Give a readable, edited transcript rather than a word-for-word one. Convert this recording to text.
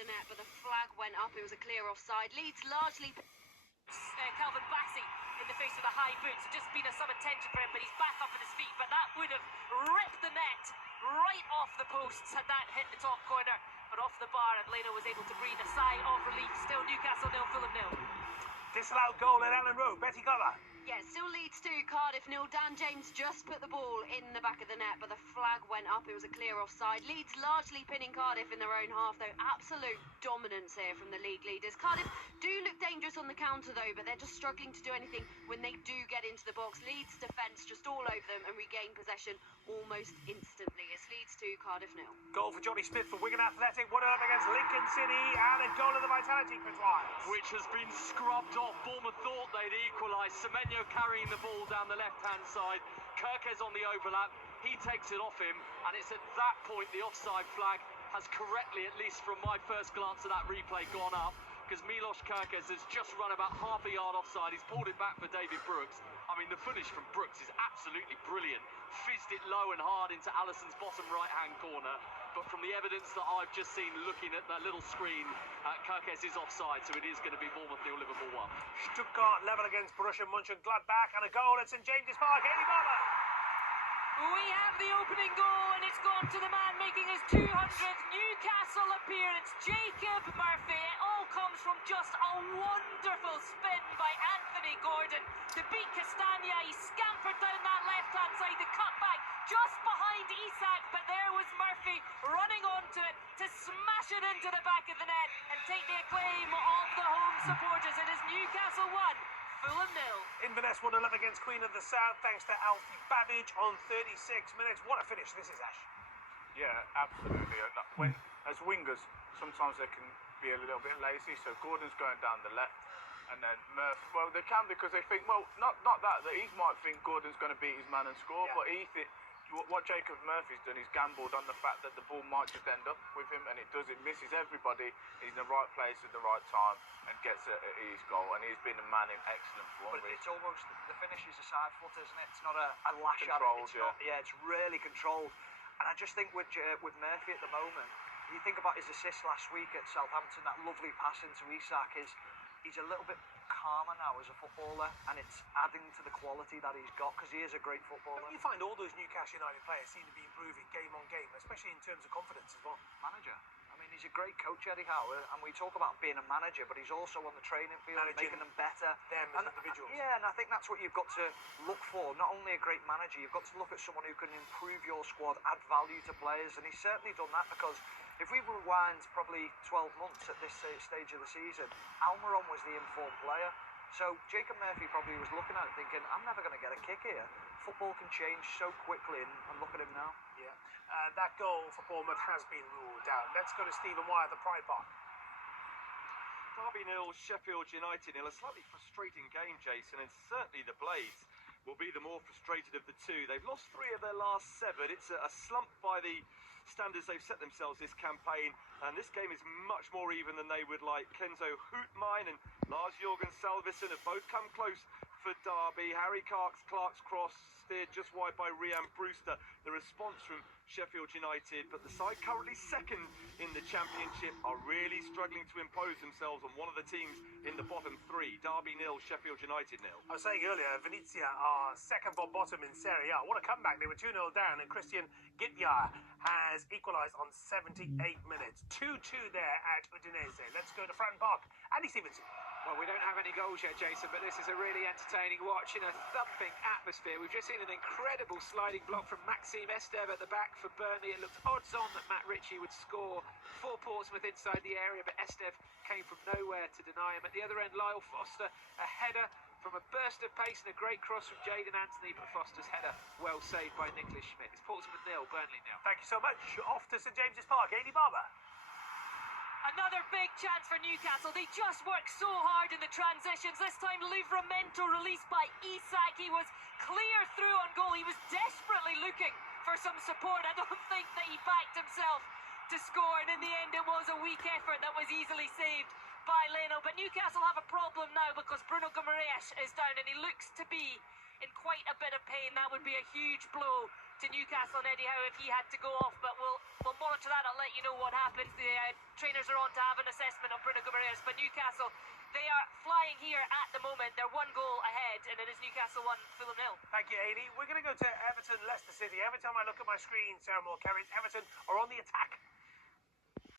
the net, but the flag went up. It was a clear offside. Leeds largely... Calvin Bassey in the face of the high boots. It's just been some attention for him, but he's back up on his feet. But that would have ripped the net right off the posts had that hit the top corner, but off the bar, and Leno was able to breathe a sigh of relief. Still Newcastle 0, Fulham 0. Disallowed goal at Ellen Road. Betty Glover. Yeah, still Leeds 2, Cardiff 0. Dan James just put the ball in the back of the net, but the flag went up. It was a clear offside. Leeds largely pinning Cardiff in their own half, though. Absolute dominance here from the league leaders. Cardiff do look dangerous on the counter, though, but they're just struggling to do anything when they do get into the box. Leeds defence just all over them and regain possession almost instantly. It's Leeds 2, Cardiff 0. Goal for Johnny Smith for Wigan Athletic. 1-0 against Lincoln City, and a goal of the Vitality, Chris Wise. Which has been scrubbed off. Bournemouth thought they'd equalise. Semenyo carrying the ball down the left-hand side. Kirkes on the overlap. He takes it off him, and it's at that point the offside flag has correctly, at least from my first glance at that replay, gone up, because Milos Kirkes has just run about half a yard offside. He's pulled it back for David Brooks. I mean, the finish from Brooks is absolutely brilliant. Fizzed it low and hard into Allison's bottom right-hand corner. But from the evidence that I've just seen looking at that little screen, Kirkes is offside, so it is going to be Bournemouth 0, Liverpool 1. Stuttgart level against Borussia Mönchengladbach, and a goal at St James's Park. Hayley Barber. We have the opening goal, and it's gone to the man making his 200th Newcastle appearance, Jacob Murphy. It all comes from just a wonderful spin by Anthony Gordon to beat Castagna. He scampered down that left-hand side, the cutback just behind Isak, but there was Murphy running onto it to smash it into the back of the net and take the acclaim of the home supporters. It is Newcastle 1, Fulham 0. Inverness 1-0 against Queen of the South, thanks to Alfie Babbage on 36 minutes. What a finish this is, Ash. Yeah, absolutely. When, as wingers, sometimes they can be a little bit lazy, so Gordon's going down the left, and then Murphy, well, they can, because they think, well, not that he might think Gordon's going to beat his man and score, yeah. But he what Jacob Murphy's done, he's gambled on the fact that the ball might just end up with him, and it does. It misses everybody. He's in the right place at the right time and gets his goal, and he's been a man in excellent form. But it's almost, the finish is a side foot, isn't it? It's not a lash controlled, at it. It's not, yeah, it's really controlled. And I just think with Murphy at the moment, you think about his assist last week at Southampton, that lovely pass into Isak, he's a little bit calmer now as a footballer, and it's adding to the quality that he's got, because he is a great footballer. You find all those Newcastle United players seem to be improving game on game, especially in terms of confidence as well. Manager. I mean, he's a great coach, Eddie Howe, and we talk about being a manager, but he's also on the training field, making them better. Them as individuals. Yeah, and I think that's what you've got to look for. Not only a great manager, you've got to look at someone who can improve your squad, add value to players, and he's certainly done that, because if we rewind probably 12 months at this stage of the season, Almiron was the informed player. So Jacob Murphy probably was looking at it thinking, I'm never going to get a kick here. Football can change so quickly, and look at him now. Yeah, that goal for Bournemouth has been ruled out. Let's go to Stephen Wire at the Pride Park. Derby 0, Sheffield United 0. A slightly frustrating game, Jason, and certainly the Blades will be the more frustrated of the two. They've lost 3 of their last 7. It's a slump by the standards they've set themselves this campaign, and this game is much more even than they would like. Kenzo Houtmine and Lars-Jørgen Salvesen have both come close for Derby. Harry Clark's cross steered just wide by Rian Brewster. The response from Sheffield United, but the side currently second in the Championship, are really struggling to impose themselves on one of the teams in the bottom 3. Derby 0, Sheffield United 0. I was saying earlier, Venezia are second from bottom in Serie A. What a comeback. They were 2-0 down, and Christian Gitjar has equalised on 78 minutes. 2-2 there at Udinese. Let's go to Fratton Park. Andy Stevenson. Well, we don't have any goals yet, Jason, but this is a really entertaining watch in a thumping atmosphere. We've just seen an incredible sliding block from Maxime Esteve at the back for Burnley. It looked odds on that Matt Ritchie would score for Portsmouth inside the area, but Esteve came from nowhere to deny him. At the other end, Lyle Foster, a header from a burst of pace and a great cross from Jadon Anthony, but Foster's header well saved by Nicholas Schmidt. It's Portsmouth 0, Burnley 0. Thank you so much. Off to St James's Park, Hayley Barber. Another big chance for Newcastle. They just worked so hard in the transitions. This time Livramento released by Isak. He was clear through on goal. He was desperately looking for some support. I don't think that he backed himself to score, and in the end it was a weak effort that was easily saved by Leno. But Newcastle have a problem now, because Bruno Guimaraes is down and he looks to be in quite a bit of pain. That would be a huge blow to Newcastle and Eddie Howe if he had to go off, but we'll monitor that. I'll let you know what happens. The trainers are on to have an assessment of Bruno Guimaraes, but Newcastle, they are flying here at the moment. They're 1 goal ahead, and it is Newcastle 1, Fulham 0. Thank you, Amy. We're going to go to Everton, Leicester City. Every time I look at my screen, Sarah Moore Kerry, Everton are on the attack.